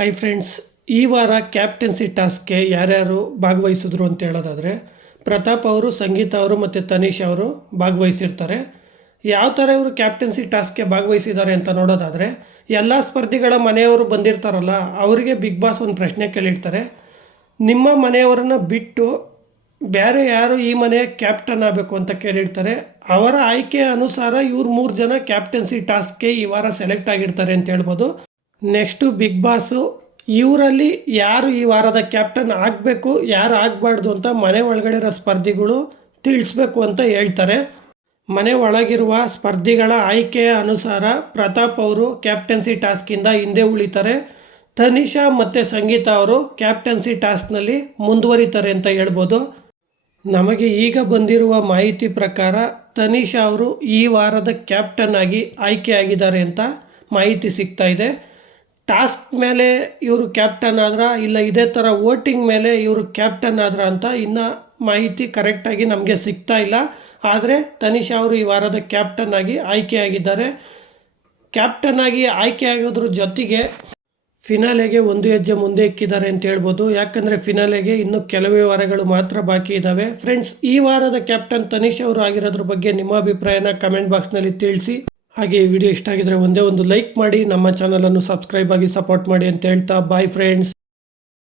Hi friends ಈ ವಾರ captaincy ಟಾಸ್ಕ್ಗೆ ಯಾರ್ಯಾರು ಭಾಗವಹಿಸಿದ್ರು ಅಂತ ಹೇಳೋದಾದರೆ, ಪ್ರತಾಪ್ ಅವರು, ಸಂಗೀತ ಅವರು ಮತ್ತು ತನೀಶ್ ಅವರು ಭಾಗವಹಿಸಿರ್ತಾರೆ. ಯಾವ ಥರ ಇವರು ಕ್ಯಾಪ್ಟನ್ಸಿ ಟಾಸ್ಕ್ಗೆ ಭಾಗವಹಿಸಿದ್ದಾರೆ ಅಂತ ನೋಡೋದಾದರೆ, ಎಲ್ಲ ಸ್ಪರ್ಧಿಗಳ ಮನೆಯವರು ಬಂದಿರ್ತಾರಲ್ಲ, ಅವರಿಗೆ ಬಿಗ್ ಬಾಸ್ ಒಂದು ಪ್ರಶ್ನೆ ಕೇಳಿರ್ತಾರೆ. ನಿಮ್ಮ ಮನೆಯವರನ್ನು ಬಿಟ್ಟು ಬೇರೆ ಯಾರು ಈ ಮನೆಯ ಕ್ಯಾಪ್ಟನ್ ಆಗಬೇಕು ಅಂತ ಕೇಳಿರ್ತಾರೆ. ಅವರ ಆಯ್ಕೆಯ ಅನುಸಾರ ಇವ್ರು ಮೂರು ಜನ ಕ್ಯಾಪ್ಟನ್ಸಿ ಟಾಸ್ಕ್ಗೆ ಈ ವಾರ ಸೆಲೆಕ್ಟ್ ಆಗಿರ್ತಾರೆ ಅಂತ ಹೇಳ್ಬೋದು. Next big boss. ಇವರಲ್ಲಿ ಯಾರು ಈ ವಾರದ ಕ್ಯಾಪ್ಟನ್ ಆಗಬೇಕು, ಯಾರು ಆಗಬಾರ್ದು ಅಂತ ಮನೆ ಒಳಗಡೆ ಇರೋ ಸ್ಪರ್ಧಿಗಳು ತಿಳಿಸ್ಬೇಕು ಅಂತ ಹೇಳ್ತಾರೆ. ಮನೆ ಒಳಗಿರುವ ಸ್ಪರ್ಧಿಗಳ ಆಯ್ಕೆಯ ಅನುಸಾರ ಪ್ರತಾಪ್ ಅವರು ಕ್ಯಾಪ್ಟನ್ಸಿ ಟಾಸ್ಕಿಂದ ಹಿಂದೆ ಉಳಿತಾರೆ. ತನಿಷಾ ಮತ್ತು ಸಂಗೀತ ಅವರು ಕ್ಯಾಪ್ಟನ್ಸಿ ಟಾಸ್ಕ್ನಲ್ಲಿ ಮುಂದುವರಿತಾರೆ ಅಂತ ಹೇಳ್ಬೋದು. ನಮಗೆ ಈಗ ಬಂದಿರುವ ಮಾಹಿತಿ ಪ್ರಕಾರ ತನಿಷಾ ಅವರು ಈ ವಾರದ ಕ್ಯಾಪ್ಟನ್ ಆಗಿ ಆಯ್ಕೆಯಾಗಿದ್ದಾರೆ ಅಂತ ಮಾಹಿತಿ ಸಿಗ್ತಾ ಇದೆ. ಟಾಸ್ಕ್ ಮೇಲೆ ಇವರು ಕ್ಯಾಪ್ಟನ್ ಆದ್ರ ಇಲ್ಲ ಇದೇ ಥರ ವೋಟಿಂಗ್ ಮೇಲೆ ಇವರು ಕ್ಯಾಪ್ಟನ್ ಆದ್ರ ಅಂತ ಇನ್ನೂ ಮಾಹಿತಿ ಕರೆಕ್ಟಾಗಿ ನಮಗೆ ಸಿಗ್ತಾ ಇಲ್ಲ. ಆದರೆ ತನಿಷಾ ಅವರು ಈ ವಾರದ ಕ್ಯಾಪ್ಟನ್ ಆಗಿ ಆಯ್ಕೆಯಾಗಿದ್ದಾರೆ ಕ್ಯಾಪ್ಟನ್ ಆಗಿ ಆಯ್ಕೆಯಾಗೋದ್ರ ಜೊತೆಗೆ ಫಿನಾಲೆಗೆ ಒಂದು ಹೆಜ್ಜೆ ಮುಂದೆ ಇಕ್ಕಿದ್ದಾರೆ ಅಂತ ಹೇಳ್ಬೋದು. ಯಾಕಂದರೆ ಫಿನಾಲೆಗೆ ಇನ್ನು ಕೆಲವೇ ವಾರಗಳು ಮಾತ್ರ ಬಾಕಿ ಇದ್ದಾವೆ ಫ್ರೆಂಡ್ಸ್ ಈ ವಾರದ ಕ್ಯಾಪ್ಟನ್ ತನಿಷ್ ಅವರು ಆಗಿರೋದ್ರ ಬಗ್ಗೆ ನಿಮ್ಮ ಅಭಿಪ್ರಾಯನ ಕಮೆಂಟ್ ಬಾಕ್ಸ್ನಲ್ಲಿ ತಿಳಿಸಿ. ಹಾಗೆ ವಿಡಿಯೋ ಇಷ್ಟ ಆಗಿದ್ರೆ ಒಂದೇ ಒಂದು ಲೈಕ್ ಮಾಡಿ, ನಮ್ಮ ಚಾನಲನ್ನು ಸಬ್ಸ್ಕ್ರೈಬ್ ಆಗಿ ಸಪೋರ್ಟ್ ಮಾಡಿ ಅಂತ ಹೇಳ್ತಾ ಬಾಯ್ ಫ್ರೆಂಡ್ಸ್